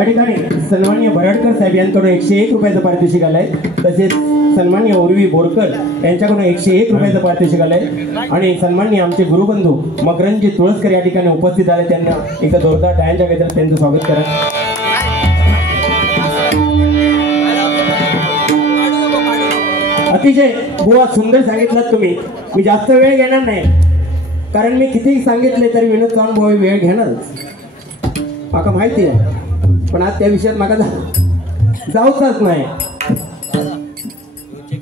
या ठिकाणी सन्माननीय बराडकर साहेब यांच्याकडून 101 रुपयाचं पारितोषिक आलंय। तसेच सन्माननीय उर्वी बोरकर यांच्याकडून 101 रुपयाचं पारितोषिक आलंय आणि सन्माननीय आमचे गुरुबंधू मकरंदजी तुळसकर या ठिकाणी उपस्थित आले। त्यांना एका जोरदार टाळ्यांच्या गजरात त्यांचं स्वागत करा। अतिशय बुवा सुंदर सांगितलं तुम्ही। मी जास्त वेळ घेणार नाही, कारण मी किती सांगितले तरी विनोद चव्हाण बुवा वेळ घेणारच माका माहिती आहे, पण आज त्या विषयात माका जाऊच नाही।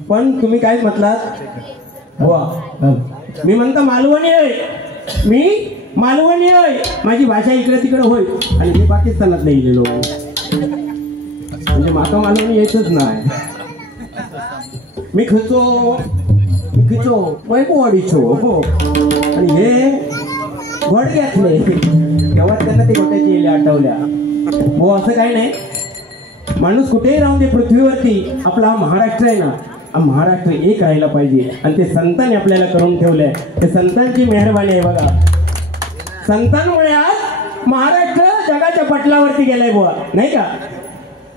पण तुम्ही काय म्हटलात बुवा? मी म्हणतो मालवणी आहे, मी मालवणी आहे, माझी भाषा इकडे तिकडे होय आणि मी पाकिस्तानात नाही गेलेलो, म्हणजे माका मालवणी येतच नाही। मी खचो वैभवाडीचो हो, आणि हे घोड घेतले तेव्हा त्यांना ते घोट्याची येले आठवल्या हो। असं काही नाही, माणूस कुठेही राहून दे पृथ्वीवरती, आपला हा महाराष्ट्र आहे ना, हा महाराष्ट्र एक राहायला पाहिजे आणि ते संतांनी आपल्याला करून ठेवलंय। ते संतांची मेहरबानी आहे बघा, संतांमुळे आज महाराष्ट्र जगाच्या पटलावरती गेलाय बुवा, नाही का?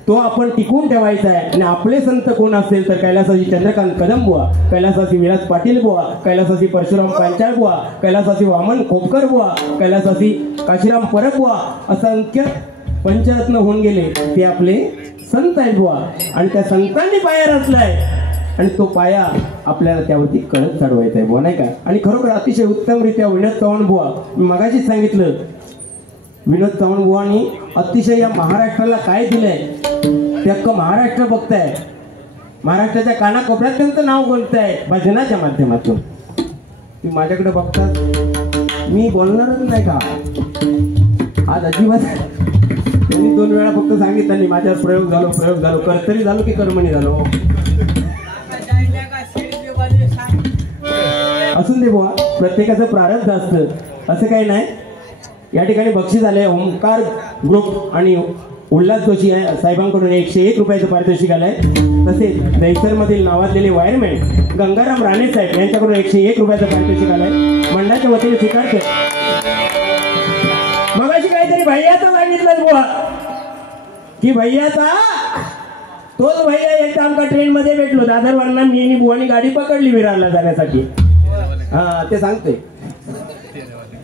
तो आपण टिकून ठेवायचा आहे। आणि आपले संत कोण असेल तर कैलासवासी चंद्रकांत कदम बुवा, कैलासवासी विलास पाटील बुवा, कैलासवासी परशुराम पांचाळ बुवा, कैलासवासी वामन खोपकर बुवा, कैलासवासी काशीराम परब बुवा, असंख्य पंचरत्न होऊन गेले, ते आपले संत आहेत बुवा। आणि त्या संतांनी पाया रचलाय आणि तो पाया आपल्याला त्यावरती कळत चढवायचा आहे बुवा, नाही का? आणि खरोखर अतिशय उत्तमरित्या विनोद चव्हाण बुवा, मी मगाशीच सांगितलं, विनोद चव्हाण बुवानी अतिशय या महाराष्ट्राला काय दिलंय ते अख्खं महाराष्ट्र बघताय, महाराष्ट्राच्या कानाकोपऱ्यात त्यांचं नाव बोलताय भजनाच्या माध्यमातून। तुम्ही माझ्याकडे बघतात, मी बोलणारच नाही का आज अजिबात। त्यांनी 2 वेळा फक्त सांगितलं नाही, माझ्यावर प्रयोग झालो, कर्तरी झालो की कर्मणी झालो, असून दे बुवा, प्रत्येकाचं प्रारब्ध असतं, असं काही नाही। या ठिकाणी बक्षीस आले ओंकार ग्रुप आणि उल्हास जोशी साहेबांकडून 101 रुपयाचं पारितोषिक आलंय। तसेच दैसर मधील नावाजलेले वायरमॅन गंगाराम राणे साहेब यांच्याकडून 101 रुपयाचं पारितोषिक आलंय, मंडळाच्या वतीने स्वीकारते। मगाशी काहीतरी भैयाचा सांगितलं बुवा की भैयाचा तोच भैया एकदा आमका ट्रेन मध्ये भेटलो, दादरवरना मी आणि बुवानी गाडी पकडली विरारला जाण्यासाठी। हा ते सांगते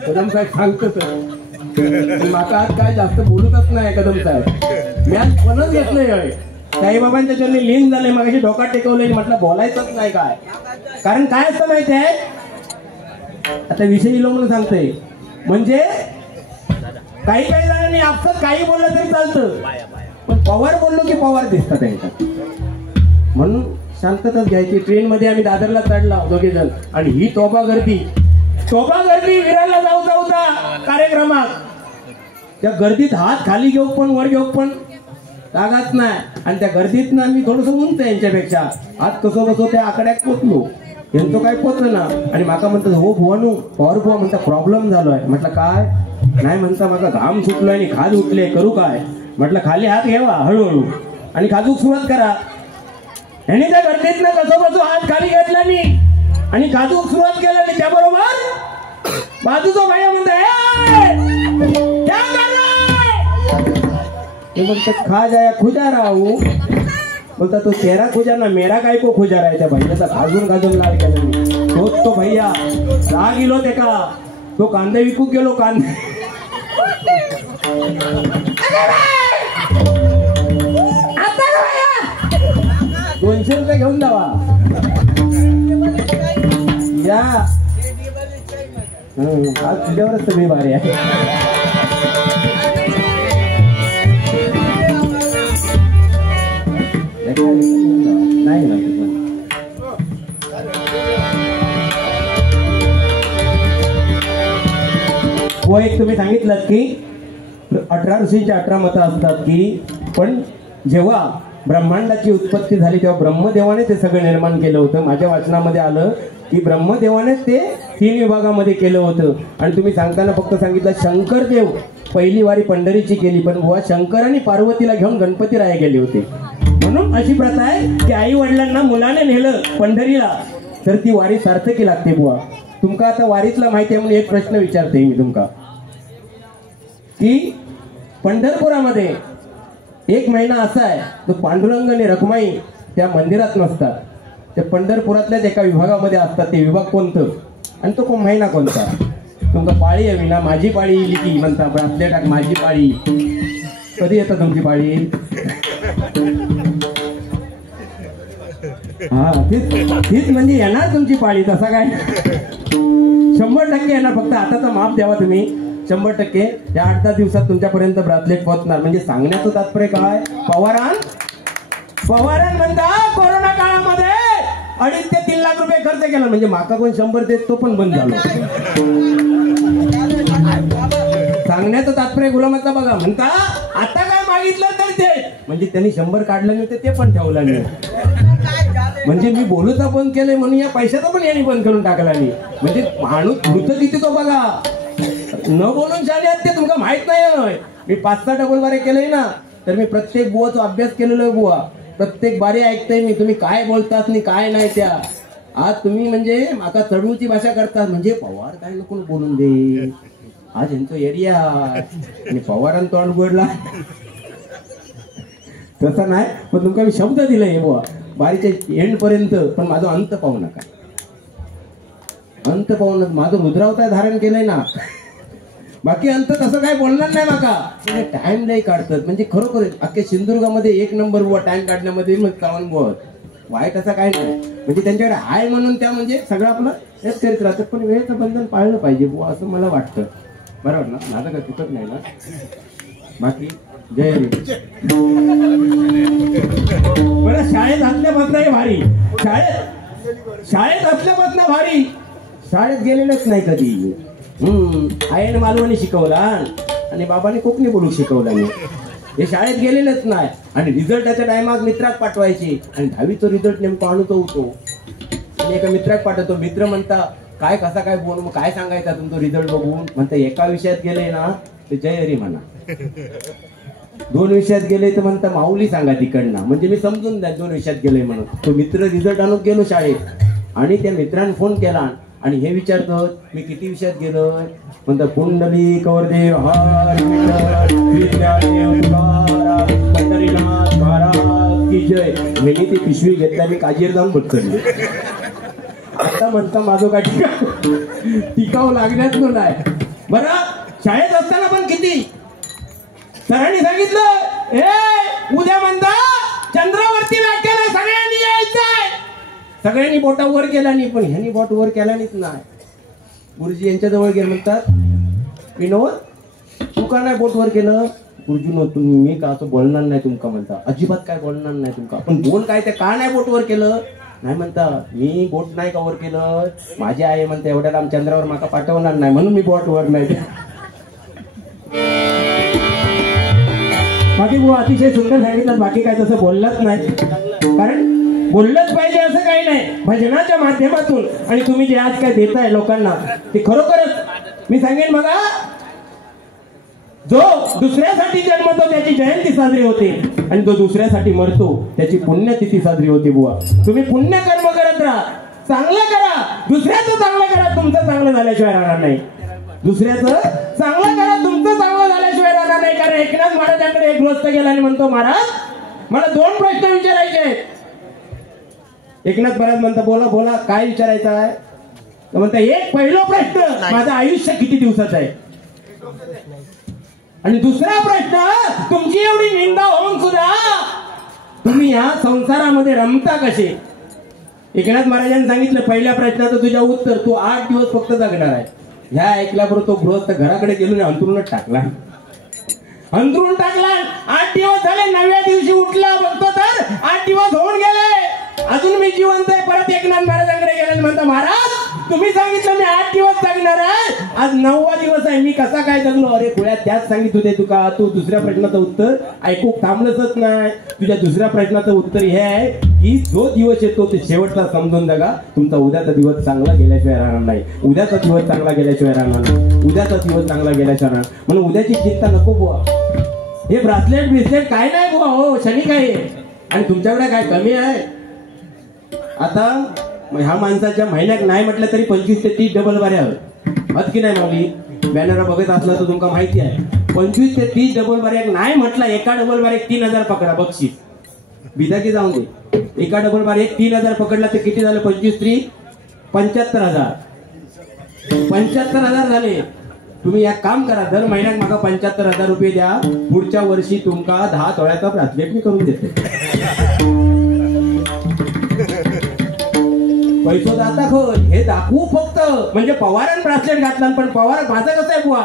कदम साहेब, सांगतो माका आज काय जास्त बोलतच नाही कदम साहेब, मी आज फोनच घेतलंय साईबाबांच्या चरणी लीन झाले, मगाशी डोका टेकवले, म्हटलं बोलायचंच नाही काय, कारण काय असतं माहिती आहे, आता विषय इलो म्हणून सांगतोय, म्हणजे काही जणांनी आपसात काही बोललं तरी चालतं, पण पवार बोललो की पवार दिसतात त्यांच्यात, म्हणून शांतताच घ्यायची। ट्रेन मध्ये आम्ही दादरला चढला दोघे जण, आणि ही तोबा गर्दी विरारला जाऊ कार्यक्रमात, त्या गर्दीत हात खाली घेऊ पण वर घेऊ पण जागाच नाही, आणि त्या गर्दीत ना मी थोडस उंच यांच्यापेक्षा हात कसं त्या आकड्यात पोचलो, यांचं काय पोचलं ना, आणि माका म्हणतात हो बुवानू पवार बुवा म्हणता प्रॉब्लेम झालोय, म्हटलं काय नाही, म्हणता माका घाम सुटलोय आणि खाज उठले, करू काय? म्हटलं खाली हात घ्यावा हळूहळू आणि खाजूक सुरुवात करा। ह्याने त्या गर्दीत ना कसं हात खाली घेतला मी आणि खाजूक सुरुवात केली, आणि त्याबरोबर बाजूचा भैया म्हणताय क्या कर रहा है, खा जाया खुजा राहू, बोलता तो तेरा खुजा ना मेरा काय को खुजा रहा है। त्या भैयाचा खाजून लाल केला मी, तोच तो भैया राग गेलो ते का, तो कांदे विकू गेलो, कांदे 200 रुपये घेऊन जावा या, आज तुझ्यावरच सगळी बारी आहे। वो एक तुम्ही सांगितलं की 18 ऋषींची 18 मतं असतात की, पण जेव्हा ब्रह्मांडाची उत्पत्ती झाली तेव्हा ब्रह्मदेवाने ते सगळं निर्माण केलं होतं। माझ्या वाचनामध्ये आलं की ब्रह्मदेवानेच ते 3 विभागामध्ये केलं होतं। आणि तुम्ही सांगताना फक्त सांगितलं शंकरदेव पहिली वारी पंढरीची केली, पण बुवा शंकरांनी पार्वतीला घेऊन गणपतीराया गेले होते, म्हणून अशी प्रथा आहे की आई वडिलांना मुलाने नेलं पंढरीला तर ती वारी सार्थकी लागते बुवा। तुमका आता वारीतला माहिती आहे म्हणून एक प्रश्न विचारते मी तुमका की पंढरपुरामध्ये एक महिना असा आहे तो पांडुरंग आणि रखमाई त्या मंदिरात नसतात, त्या पंढरपुरातल्याच एका विभागामध्ये असतात. ते विभाग कोणतं आणि तो महिना कोणता? तुमका पाळी हवी ना? माझी पाळी येईल की म्हणता ब्रासलेट टाक, माझी पाळी. कधी येतं तुमची पाळी? हा तीच म्हणजे येणार तुमची पाळी. तसा काय 100% येणार. फक्त आताचा माप द्यावा तुम्ही. 100% या 8-10 दिवसात तुमच्यापर्यंत ब्रासलेट पोहोचणार. म्हणजे सांगण्याचं तात्पर्य काय? पवारान म्हणता कोरोना काळामध्ये 2.5 ते 3 लाख रुपये खर्च केला. म्हणजे माका कोण 100 देत तो पण बंद झालो. सांगण्याचं तात्पर्य गुलामाचा बघा. म्हणता आता काय मागितलं तर ते, म्हणजे त्यांनी 100 काढलं नाही ते पण ठेवलं नाही. म्हणजे मी बोलूचा बंद केलंय म्हणून या पैशाचा पण यांनी बंद करून टाकला नाही. म्हणजे माणूस मृत किती तो बघा. न बोलून शाळे ते तुमका माहित नाही. मी 5-6 डबल बारे केलंय ना, तर मी प्रत्येक बुवाचा अभ्यास केलेला आहे. बुवा प्रत्येक बारी ऐकताय मी, तुम्ही काय बोलतात आणि काय नाही त्या. आज तुम्ही म्हणजे माका चढवूची भाषा करतात. म्हणजे पवार काय नको बोलून दे, आज यांचं एरिया आणि पवारान तोंड गोडला तसं नाही. पण तुमका मी शब्द दिलाय बुवा बारीच्या एंड पर्यंत, पण माझा अंत पाहू नका. अंत पाहू नका. माझं रुद्रावतार धारण केलंय ना, बाकी अंत तसं काय बोलणार नाही माका. टाइम नाही काढतात. म्हणजे खरोखर अख्ख्या सिंधुदुर्गामध्ये 1 नंबर बुवा टाइम काढण्यामध्ये. मग कावन बुवा वाईट असं काय नाही. म्हणजे त्यांच्याकडे आहे म्हणून त्या म्हणजे सगळं आपलं हेच करीत राहतात. पण वेळेचं बंधन पाळलं पाहिजे बुवा असं मला वाटतं. बरोबर ना? माझं काय चुकत नाही ना? बाकी जय हरी. बरं शाळेत असल्यापासून भारी, शाळेत असल्यापासून भारी. शाळेत गेलेलंच नाही कधी. आईने मालवणी शिकवला आणि बाबाने कोकणी बोलू शिकवला नाही. हे शाळेत गेलेलंच नाही. आणि रिझल्टाच्या टायमात मित्राक पाठवायचे. आणि 10वीचा रिझल्ट नेमका आणतो होतो आणि एका मित्राक पाठवतो. मित्र म्हणता काय कसा काय बोल, मग काय सांगायचा तुमचा रिझल्ट बघून? म्हणता एका विषयात गेले ना ते जय हरी म्हणा, 2 विषयात गेले तर म्हणता माऊली सांगा तिकडनं. म्हणजे मी समजून द्या 2 विषयात गेले म्हणून. तो मित्र रिझल्ट आणून गेलो शाळेत आणि त्या मित्राने फोन केला आणि हे विचारतो मी किती विषयात गेलो? म्हणता पुंडली कवरदेव हर पंढरीनाथ महाराज की जय. मी ती पिशवी घेतल्या मी काजीर जाऊन बटकरली. आता म्हणता माझं काय टिकाव लागण्यात नाही. बरं शाळेत असताना पण किती सरांनी सांगितलं उद्या म्हणता चंद्रावरती व्याख्यान आहे, सगळ्यांनी यायचंय. सगळ्यांनी बोटा वर केला नाही, पण ह्यांनी बोट वर केला नाही. गुरुजी यांच्या जवळ गेले. म्हणतात विनोद तू का नाही बोट वर केलं? गुरुजी नो मी का असं बोलणार नाही तुमका. म्हणता अजिबात काय बोलणार नाही तुमका, पण बोल काय ते का नाही बोट वर केलं? नाही म्हणता मी बोट नाही कव्हर केलं. माझी आई म्हणते एवढ्या लांब चंद्रावर माका पाठवणार नाही म्हणून मी बोट वर नाही. बाकी बुवा अतिशय सुंदर सांगितलं. बाकी काय तसं बोललंच नाही, कारण बोललंच पाहिजे असं काही नाही. भजनाच्या माध्यमातून आणि तुम्ही जे आज काय देताय लोकांना ते खरोखरच मी सांगेन. बघा जो दुसऱ्यासाठी जन्मतो त्याची जयंती साजरी होते आणि जो दुसऱ्यासाठी मरतो त्याची पुण्यतिथी साजरी होते. बुवा तुम्ही पुण्य कर्म करत राहा, चांगलं करा, दुसऱ्याचं चांगलं करा. तुमचं चांगलं झाल्याशिवाय राहणार नाही. दुसऱ्याचं चांगलं करा, तुमचं चांगलं झाल्याशिवाय राहणार नाही. कारण एकनाथ महाराजांकडे एक गृहस्थ गेला आणि म्हणतो महाराज मला 2 प्रश्न विचारायचे आहेत. एकनाथ महाराज म्हणता बोला बोला काय विचारायचं आहे? तर म्हणता एक पहिला प्रश्न माझं आयुष्य किती दिवसाचं आहे, आणि दुसरा प्रश्न तुमची एवढी निंदा होऊन सुद्धा तुम्ही या संसारामध्ये रमता कसे? एकनाथ महाराजांनी सांगितलं पहिल्या प्रश्नाचं तुझ्या उत्तर तू 8 दिवस फक्त जगणार आहे. ह्या ऐकल्याबरोबर तो गृहस्थ घराकडे गेलो आणि अंथरूणच टाकला. अंथरूण टाकला. 8 दिवस झाले. 9व्या दिवशी उठला बघतो तर 8 दिवस होऊन गेले. अजून मी जिवंत आहे. परत एकनाथ महाराजांकडे गेले. म्हणता महाराज तुम्ही सांगितलं मी 8 दिवस जगणार आहे, आज 9वा दिवस आहे, मी कसा काय जगलो? अरे खुळ्या त्याच सांगितलं होते तुका. तू दुसऱ्या प्रश्नाचं उत्तर ऐकू थांबलंच नाही. तुझ्या दुसऱ्या प्रश्नाचं उत्तर हे आहे की जो दिवस येतो ते शेवटचा समजून जगा. तुमचा उद्याचा दिवस चांगला गेल्याशिवाय राहणार नाही. उद्याचा दिवस चांगला गेल्याशिवाय राहणार नाही. उद्याचा दिवस चांगला गेल्याशिवाय राहणार. म्हणून उद्याची चिंता नको बुवा. हे ब्रासलेट काय नाही बुवा. हो क्षणिक आहे आणि तुमच्याकडे काय कमी आहे? आता ह्या माणसाच्या महिन्यात नाही म्हटलं तरी 25 ते 30 डबल बारे हवं की नाही माऊली? बॅनर बघत असला तर तुमका माहिती आहे 25 ते 30 डबल बार एक नाही म्हटलं एका डबल बार एक 3000 पकडा बक्षीस बिदाकी जाऊन दे एका डबल बार एक 3000 पकडला तर किती झालं 25 3 75,000 झाले. तुम्ही एक काम करा दर महिन्यात मागा 75,000 रुपये द्या पुढच्या वर्षी तुमका 10 तोळ्याचा ब्रासलेट मी करून देते. पैसो जाता खोल हे दाखवू फक्त म्हणजे पवारान ब्रासलेट घातला पण पवार माझं कसं आहे बुवा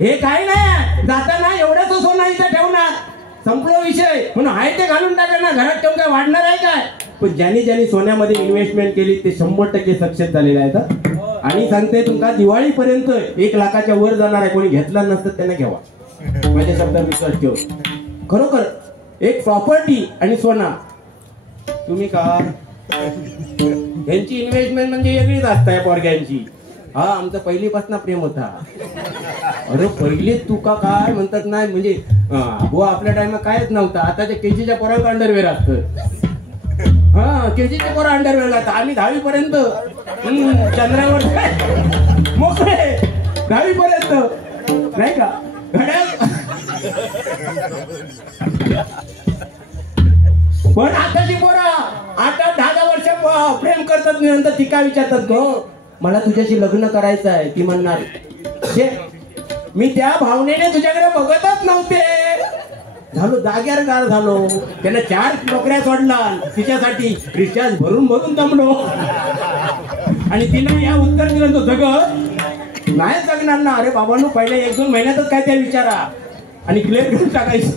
हे काय नाही जाताना एवढंच सोनं इथं ठेवणार संपलो विषय म्हणून आहे ते घालून टाका ना घरात ठेवून काय वाढणार आहे काय. पण ज्यांनी सोन्यामध्ये इन्व्हेस्टमेंट केली ते 100% सक्सेस झालेले आहेत. आणि सांगते तुमका दिवाळीपर्यंत 1 लाखाच्या वर जाणार आहे. कोणी घेतला नसतं त्यांना घ्यावा माझ्या शब्दावर विश्वास ठेव. खरोखर एक प्रॉपर्टी आणि सोना तुम्ही का यांची इन्व्हेस्टमेंट म्हणजे वेगळीच असताय पोरग्यांची. हा आमचं पहिलीपासून प्रेम होता. अरे पहिले तुका काय म्हणतात नाही म्हणजे बुवा आपल्या टाइमात कायच नव्हतं. आताच्या केजीच्या पोरांना अंडरवेअर असतं. हा केजीच्या पोरा अंडरवेअर लागतं. आम्ही 10वी पर्यंत चंद्रावर मोकळे 10वी पर्यंत नाही का घड्याळ. पण आताची पोरा 8-10 वर्ष प्रेम करतात नंतर ती काय विचारतात गो मला तुझ्याशी लग्न करायचं आहे. ती म्हणणार मी त्या भावनेने तुझ्याकडे बघतच नव्हते. झालो जाग्यावर गार झालो. त्याने 4 नोकऱ्या सोडला तिच्यासाठी रिचार्ज भरून दमलो. आणि तिने या उत्तर दिलं तो जगत नाही जगणार ना. अरे बाबांनो पहिले 1-2 महिन्यातच काय त्या विचारा आणि क्लिअर करून टाकायचं.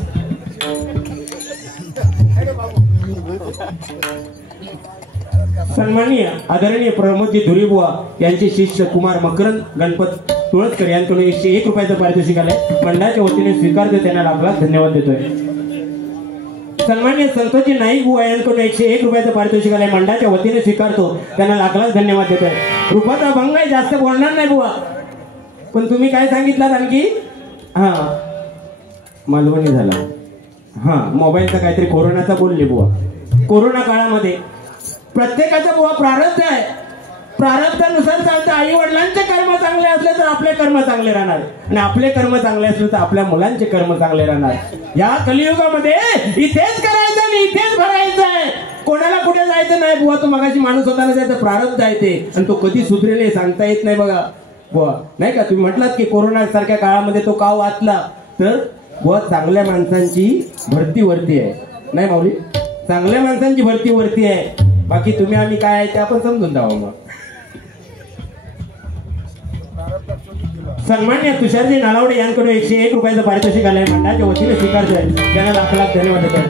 सन्माननीय आदरणीय प्रमोदजी धुरीबुवा यांचे शिष्य कुमार मकरंद गणपत तुळसकर यांकडून 101 रुपयाचं पारितोषिक आलंय. मंडळाच्या वतीने स्वीकारतो त्यांना लाख धन्यवाद देतोय. सन्माननीय संतोषजी नाईक बुवा यांकडून 101 रुपयाचं पारितोषिक आलंय. मंडळाच्या वतीने स्वीकारतो त्यांना लाख धन्यवाद देतोय. रुपाचा भंग आहे जास्त बोलणार नाही बुवा पण तुम्ही काय सांगितलं आणखी हा मालवणी झाला. हा मोबाईलचा काहीतरी कोरोनाचा बोलले बुवा. कोरोना काळामध्ये प्रत्येकाचा बुवा प्रारब्ध आहे. प्रारब्धानुसार सांगतं आई वडिलांचे कर्म चांगले असले तर आपले कर्म चांगले राहणार आणि आपले कर्म चांगले असले तर आपल्या मुलांचे कर्म चांगले राहणार. या कलियुगामध्ये इथेच करायचं आणि इथेच भरायचं आहे. कोणाला कुठे जायचं नाही बुवा. तो मगाशी माणूस होताना त्याचं प्रारब्ध आहे ते आणि तो कधी सुधरेल हे सांगता येत नाही बघा बुवा नाही का. तुम्ही म्हटलात की कोरोना सारख्या काळामध्ये तो का वाचला तर बुवा चांगल्या माणसांची भरती वरती आहे नाही माऊली. चांगल्या माणसांची भरती वरती आहे. बाकी तुम्ही आम्ही काय आहे ते आपण समजून जावं. मग सन्माननीय तुषारजी नालावडे यांकडून 101 रुपयाचं पारितोषिक आलंय. मंडळाच्या वतीने स्वीकारतोय त्यांना लाख धन्यवाद देतोय.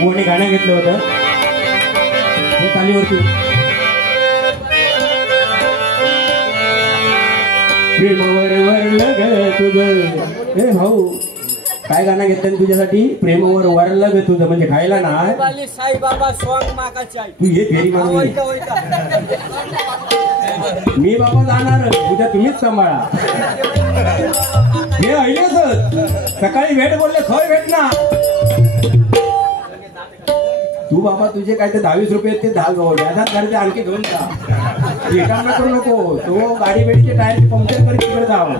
कोणी गाणं घेतलं होतं हे तालीवरती प्रेमवर वरलं ग तुझं हे भाऊ काय गाणं घेतलं तुझ्यासाठी प्रेमवर वरलं ग तुझं म्हणजे खायला ना तू ये फेरी मारून मी बाबा जाणार उद्या तुम्हीच सांभाळा. हे ऐकच सकाळी भेट बोलले खय भेट ना तू बाबा तुझे काय ते 10-20 रुपये ते 10 व्याजात करते आणखी घेऊन जा. रिकाम करू नको. तो गाडी बेडीचे टायर पंक्चर करी तिकडे जावं.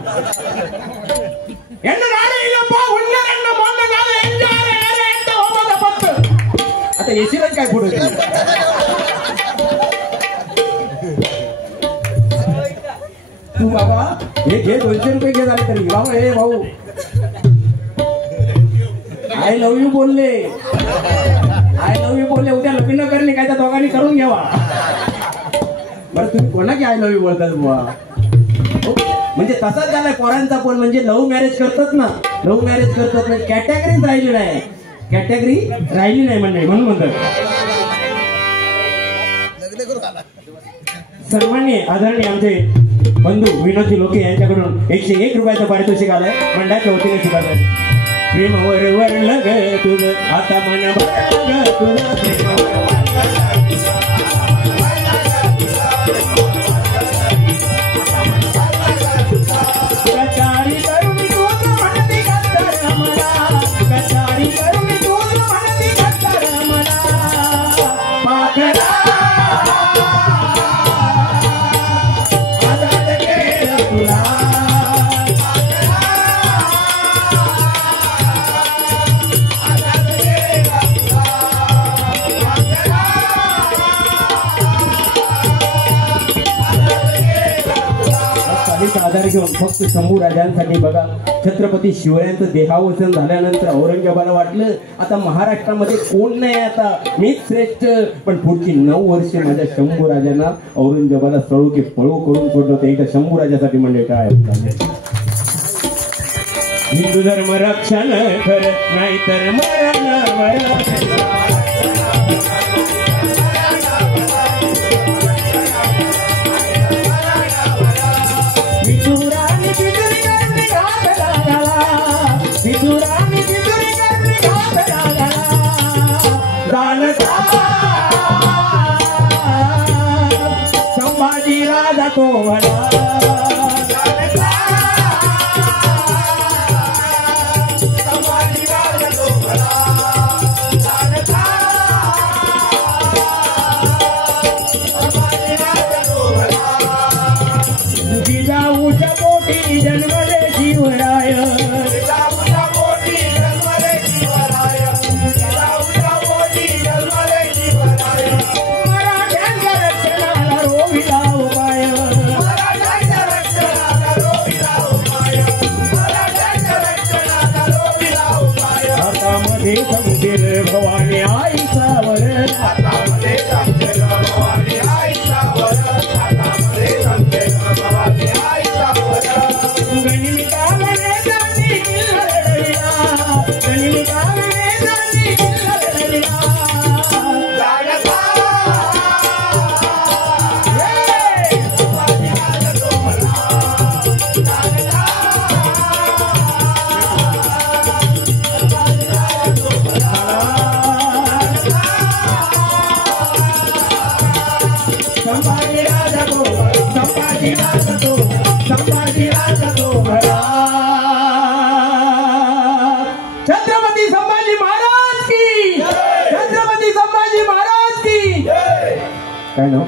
आता येशीलच काय पुढे तू बाबा हे घे 200 रुपये घे झाले तरी बाबा. हे भाऊ आय लव्ह यू बोलले उद्या लग्न करणे काय त्या दोघांनी करून घ्यावा. बरं तुम्ही कोणा की आय लव्ह यू बोलतात बुवा म्हणजे तसाच झालाय पोरांचा पण म्हणजे लव्ह मॅरेज करतात ना कॅटेगरीच राहिली नाही. कॅटेगरी राहिली नाही म्हणजे म्हणून म्हणतात. सन्माननीय आदरणीय आमचे बंधू विनोदजी लोके यांच्याकडून 101 रुपयाचं पारितोषिक आलंय. मंडळाच्या वतीने स्वीकारतोय. प्रेमवर वरलं ग तुझं आता मन भरलं ग तुझं प्रेमवर कचारी करून तूच म्हणती कचार मला कचारी करून तूच म्हणती कचार मला पाखरा आजाद केलं तुला आधार घेऊन फक्त शंभू राजांसाठी बघा, छत्रपती शिवरायांचं देहावसन झाल्यानंतर औरंगजेबाला वाटलं आता महाराष्ट्रामध्ये कोण नाही, आता मीच श्रेष्ठ. पण पुढची 9 वर्षे माझ्या शंभू राजांना औरंगजेबाला सळू की पळू करून सोडलं होतं. एकदा शंभू राजासाठी म्हणजे काय, हिंदू धर्म रक्षण करत नाही तर मरण संभाजी राजा तो भला जिजाऊच्या पोटी जन्मले शिवराय, जिजाऊच्या पोटी जन्मले शिवराय, जिजाऊच्या पोटी जन्मले शिवराय. मराठ्यांच्या रक्षणाला रोविला उपाय, मराठ्यांच्या रक्षणाला रोविला उपाय, मराठ्यांच्या रक्षणाला रोविला उपाय. हातामध्ये समजेल भवानी आईचा वर, हातामध्ये समजेल भवानी आईचा वर, हातामध्ये समजेल भवानी आईचा वर. गणितामध्ये जाती लढविला, गणितामध्ये जाती लढविला. संभाजी राजा तो, संभाजी राजा तो, संभाजी राजा तो भला. छत्रपती संभाजी महाराज की, छत्रपती संभाजी महाराज की. काय नाव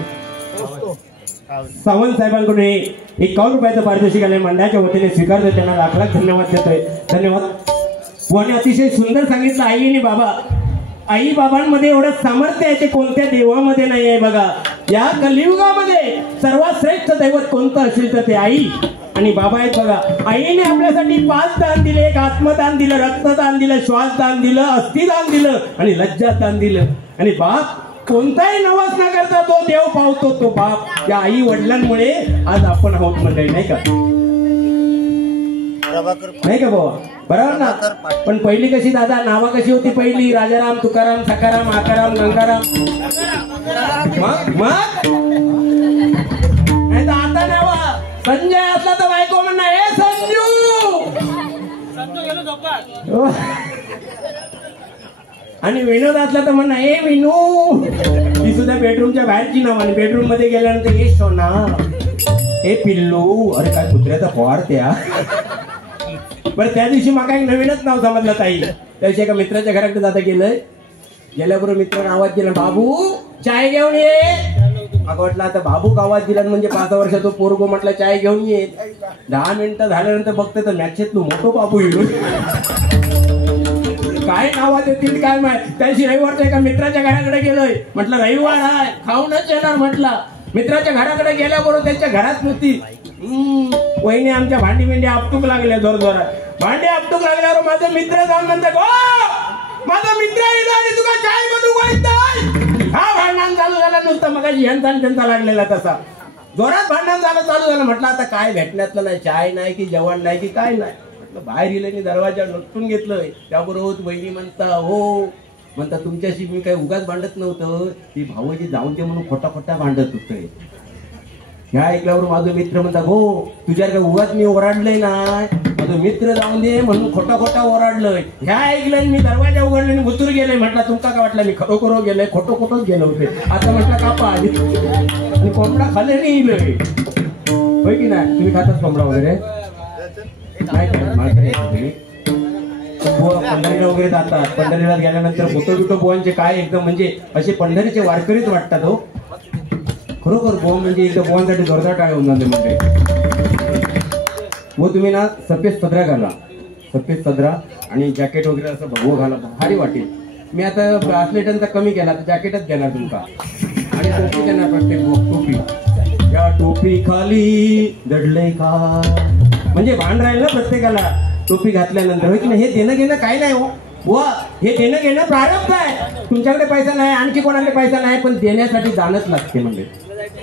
सावंत साहेबांकडून 51 रुपयाचं पारितोषिक आले मंडळाच्या वतीने स्वीकारतो. त्यांना लाख लाख धन्यवाद देतोय. धन्यवाद. बुवाने अतिशय सुंदर सांगितलं. आई आणि बाबा, आई बाबांमध्ये एवढं सामर्थ्य आहे ते कोणत्या देवामध्ये नाही आहे बघा. या कलियुगामध्ये सर्वात श्रेष्ठ दैवत कोणतं असेल तर ते आई आणि बाबा आहेत बघा. आईने आपल्यासाठी 5 दान दिले, एक आत्मदान दिलं, रक्तदान दिलं, श्वास दान दिलं, अस्थिदान दिलं आणि लज्जादान दिलं. आणि बाप कोणताही नवस न करता तो देव पावतो. तो बाप या आई वडिलांमुळे आज आपण आहोत मंडळी, नाही का, नाही का बाबा, बरोबर ना. पण पहिली कशी दादा नावा कशी होती पहिली? राजाराम, तुकाराम, सकाराम, आकाराम, गंगाराम. मग नाही तर आता नावा संजय असला तर बायको म्हणणार हे संजू, आणि विनोद असला तर म्हणणार हे विनू. ती सुद्धा बेडरूमच्या बाहेरची नाव. आणि बेडरूम मध्ये गेल्यानंतर हे सोना, हे पिल्लू. अरे काय कुत्र्याचा फवार त्या. बरं त्या दिवशी मला एक नवीनच नाव समजलं ताई. त्या दिवशी एका मित्राच्या घराकडे जाता गेलंय. गेल्याबरोबर मित्राने आवाज दिला, बाबू चाय घेऊन ये. अगं वाटलं आता बाबू आवाज दिला म्हणजे 5 वर्षाचा पोरगो म्हटलं चाय घेऊन ये. 10 मिनिटं झाल्यानंतर बघते तर मॅचेतलो मोठो बाबू येऊन. काय नावात येतील काय माहिती. त्या दिवशी रविवारच्या एका मित्राच्या घराकडे गेलोय. म्हटलं रविवार आहे खाऊनच येणार म्हटलं. मित्राच्या घराकडे गेल्याबरोबर त्यांच्या घरात नव्हती. वहिनी आमच्या भांडी बिंडी आपटूक लागल्या जोर जोरात. भांडी आपटूक लागल्यावर माझा मित्र जाऊन म्हणतात, माझा मित्र येईल आणि तुका चाय बनवू. हा भांडण चालू झाला नुसतं मग त्यांचा लागलेला तसा जोरात भांडण चालू झालं. म्हटलं आता काय भेटण्यातलं नाही, चाय नाही की जेवण नाही की काय नाही. म्हटलं बाहेर गेल्याने दरवाजा नटून घेतलंय. त्याबरोबर वहिनी म्हणता, हो म्हणता तुमच्याशी मी काही उगाच भांडत नव्हतं, ती भाऊजी जाऊन दे म्हणून खोटा खोटा भांडत होतोय. ह्या ऐकल्यावर माझा मित्र म्हणतात, हो तुझ्यावर काय उगाच मी ओरडलंय ना, माझा मित्र जाऊन दे म्हणून खोटा खोटा ओरडलंय. ह्या ऐकलं मी दरवाजा उघडले आणि घुसून गेले. म्हटलं तुमका काय वाटलं मी खरोखर गेलोय, खोटं खोटंच गेलो होते. आता म्हटलं कापा आधी आणि कोंबडा खाल्ले नाही इलोय. होय की नाही? तुम्ही खातात कोंबडा वगैरे नाही? पंढरीला वगैरे जातात. पंढरीला गेल्यानंतर फोटो बुवांचे काय एकदम म्हणजे असे पंढरीचे वारकरीच वाटतात. हो खरोखर बुवा म्हणजे एकदा बुवांसाठी जोरदार टाळे होऊन जाते म्हणजे. व तुम्ही ना सफेद सदरा घाला, सफेद सदरा आणि जॅकेट वगैरे असं भगवं घाला, भारी वाटेल. मी आता ब्रासलेटांचा कमी केला तर जॅकेटच घेणार तुमका आणि टोपी देणार प्रत्येक टोपी. या टोपी खाली दडले का, म्हणजे भान राहील ना प्रत्येकाला टोपी घातल्यानंतर, हो की नाही? हे देणं घेणं काय नाही हो बुवा, हे देणं घेणं प्रारब्ध आहे. तुमच्याकडे पैसा नाही, आणखी कोणाकडे पैसा नाही, पण देण्यासाठी दानच लागते, म्हणजे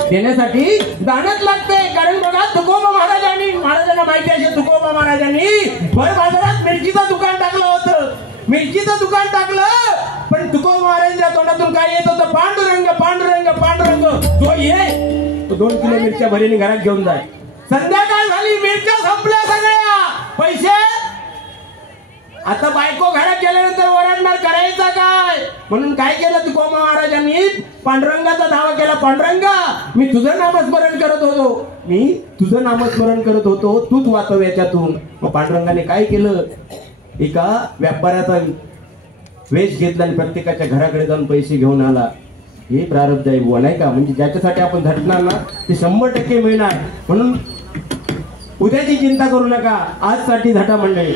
देण्यासाठी दानच लागते. कारण बघा तुकोबा महाराजांना माहिती आहे, तुकोबा महाराजांनी भर बाजारात मिरचीचं दुकान टाकलं होतं, मिरचीचं दुकान टाकलं, पण तुकोबा महाराजांच्या तोंडातून काय येत होतं? पांडुरंग पांडुरंग पांडुरंग. जो ये तो 2 किलो मिरच्या भरीने घरात घेऊन जाय. संध्याकाळ झाली, मिरच्या संपल्या सगळ्या, पैसे आता बायको घरात गेल्यानंतर ओरडणार, करायचा काय? म्हणून काय केलं तुकोबा महाराजांनी? पांडुरंगाचा धावा केला. पांडुरंगा, मी तुझं नामस्मरण करत होतो, मी तुझं नामस्मरण करत होतो, तूच वाचव याच्यातून. मग पांडुरंगाने काय केलं? एका व्यापाऱ्याचा वेश घेतला आणि प्रत्येकाच्या घराकडे जाऊन पैसे घेऊन आला. हे प्रारब्ध आहे बुवा, नाही का? म्हणजे ज्याच्यासाठी आपण झटणार ना ते 100% मिळणार. म्हणून उद्याची चिंता करू नका, आजसाठी झटा मंडळी.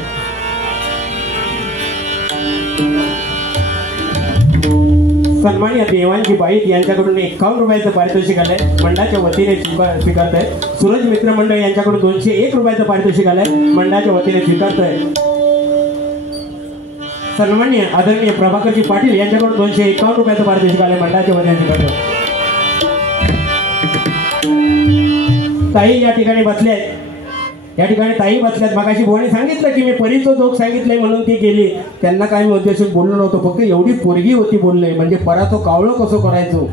सन्माननीय देवांची बाईत यांच्याकडून 51 रुपयाचं पारितोषिक आलंय, मंडळाच्या वतीने स्वीकारत आहे. सूरज मित्र मंडळ यांच्याकडून 201 रुपयाचं पारितोषिक आलंय, मंडळाच्या वतीने स्वीकारतोय. सन्माननीय आदरणीय प्रभाकरजी पाटील यांच्याकडून 251 रुपयाचं पारितोषिक आलंय, मंडळाच्या वतीने स्वीकारतोय. ताई या ठिकाणी बसले आहेत, या ठिकाणी ताई बसल्यात. मगाशी भुवानी सांगितलं की मी परीचं जोक सांगितलंय म्हणून ती गेली. त्यांना काय मी उद्देशून बोललो नव्हतो, फक्त एवढी पोरगी होती बोलले, म्हणजे परातो कावळं कसं करायचो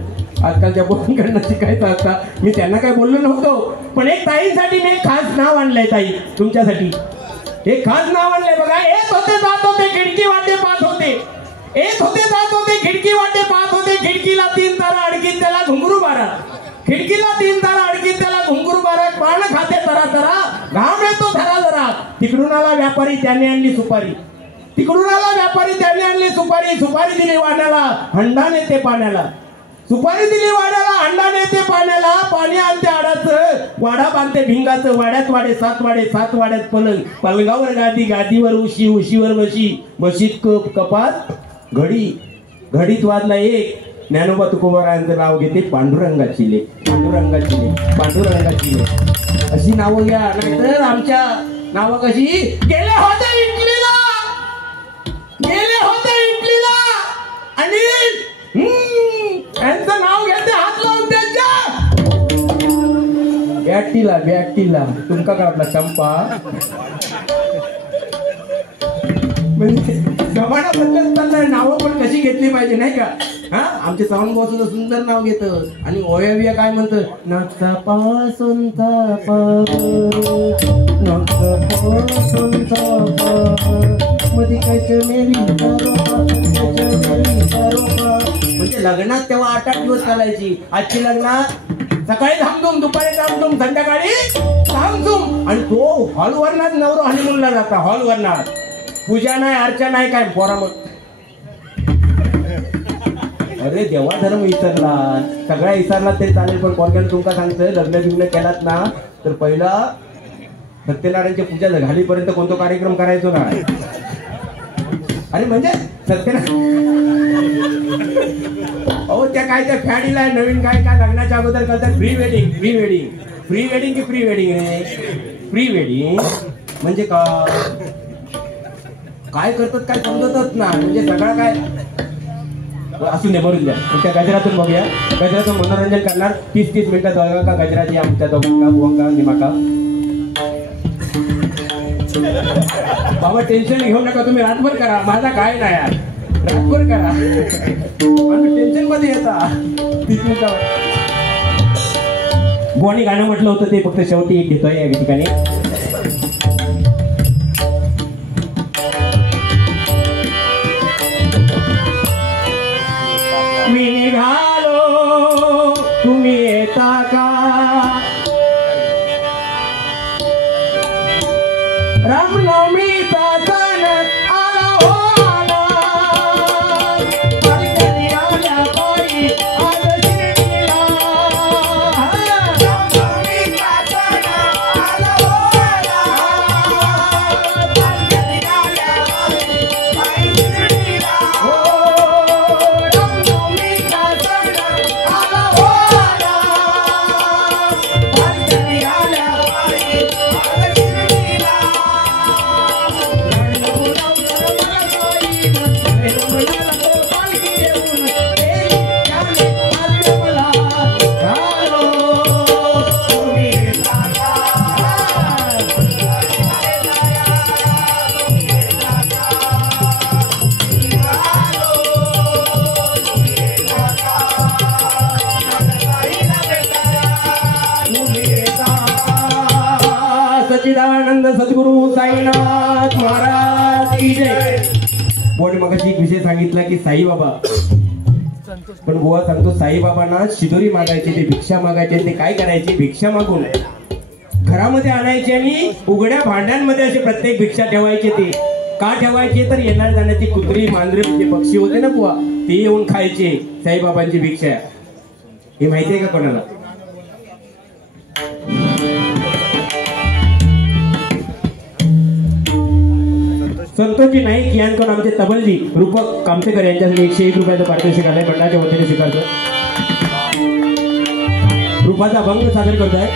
आजकालच्या पोरांकडनं शिकायचं असता. मी त्यांना काय बोललो नव्हतो, पण एक ताईंसाठी मी एक खास नाव आणलंय. ताई तुमच्यासाठी एक खास नाव आणलंय बघा. येत होते जात होते खिडकी वाटे पाहत होते, येत होते जात होते खिडकी वाटे पाहत होते. खिडकीला 3 तारा अडकीत त्याला घुंगरू बारा, खिडकीला 3 तारा अडकीत त्याला घुंगरू बारा. पान खाते तरा तरा, घाम येतो धरा धरा. तिकडून आला व्यापारी, त्याने आणली सुपारी, तिकडून आला व्यापारी, त्याने आणली सुपारी. सुपारी दिली वाड्याला, हंडा नेते पाण्याला, सुपारी दिली वाड्याला, हंडा नेते पाण्याला. पाणी आणते आडाचं, वाडा बांधते भिंगाचं. वाड्यात वाडे 7 वाडे, 7 वाड्यात पलंग, पलंगावर गादी, गादीवर उशी, उशीवर बशी, बशीत कपात घडी, घडीत वाजला 1. ज्ञानोबा तुकोबारायांचं नाव घेते पांडुरंगाची लेक, पांडुरंगाची लेक, पांडुरंगाची लेक अशी नावं घ्या. नाहीतर आमच्या नावं कशी? गेले होते इटलीला, गेले होते इटलीला, आणि यांचं नाव घेते हात लावून त्यांच्या बॅटीला, बॅटीला. तुमका काय आपला चंपा, म्हणजे जमाना बदलत चाललाय, नावं पण कशी घेतली पाहिजे नाही का? हा, आमचे चव्हाण भाऊ सुद्धा सुंदर नाव घेतं, आणि ओया काय म्हणतं? नागपासून म्हणजे लग्नात तेव्हा 8-8 दिवस चालायची. आजची लग्नात सकाळी धामधूम, दुपारी धामधूम, संध्याकाळी धामधूम. आणि तो हॉलवरनाच नवरो हनीमूनला जाता, हॉलवरनाच. पूजा नाही, अर्चा नाही, काय पोरा. मग अरे देवा धर्म विसरला, सगळ्या विसरला ते चालेल, पण पोरग्याला तुमका सांगतोय लग्न बिग्न केलात ना तर पहिला सत्यनारायणची पूजा झालीपर्यंत कोणता कार्यक्रम करायचो ना. अरे म्हणजे अहो त्या काय त्या फॅडीला नवीन काय काय लग्नाच्या अगोदर करतात pre wedding. Pre wedding, pre wedding की प्री वेडिंग रे? प्री वेडिंग म्हणजे काय करतात काय समजतच ना. म्हणजे सगळं काय असू दे, बरोबर द्या. त्या गजरातून बघूया, गजरातून मनोरंजन करणार 30-30 मिनिटात बघा का गजराची आमच्या दोघांका बुवांका निमाका. बाबा टेन्शन घेऊ नका, तुम्ही रातभर करा, माझा काय नाही यार, रातभर करा, आम्ही टेन्शन मध्ये येता. 30 मिनिटावर बुवानी गाणं म्हटलं होतं ते फक्त शेवटी एक घेतोय या ठिकाणी. मी निघालो तुम्ही येता का, रामनवमीचा सण आला हो आला, पालखी आल्या पायी आज शिर्डीला. रामनवमीचा सण आला हो सच्चिदानंद सद्गुरु साईनाथ महाराज की जय. बोल मगाशी एक विषय सांगितला की साईबाबा, पण बुवा सांगतो साईबाबांना शिदोरी मागायचे, ते भिक्षा मागायचे. ते काय करायचे, भिक्षा मागून घरामध्ये आणायचे आणि उघड्या भांड्यांमध्ये असे प्रत्येक भिक्षा ठेवायचे. ते का ठेवायचे तर येणार जाण्याची कुत्री मांजरे जे पक्षी होते ना बुवा, ते येऊन खायचे साईबाबांची भिक्षा. हे माहितीये का कोणाला? संतोषजी नाईक यांकडून आमचे तबलजी रूपक कामतेकर यांच्यासाठी 101 रुपयाचं पारितोषिक आलंय. मंडळाच्या वतीने स्वीकारतो. रूपाचा भंग सादर करतोय.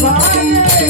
Bye.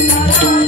Thank you.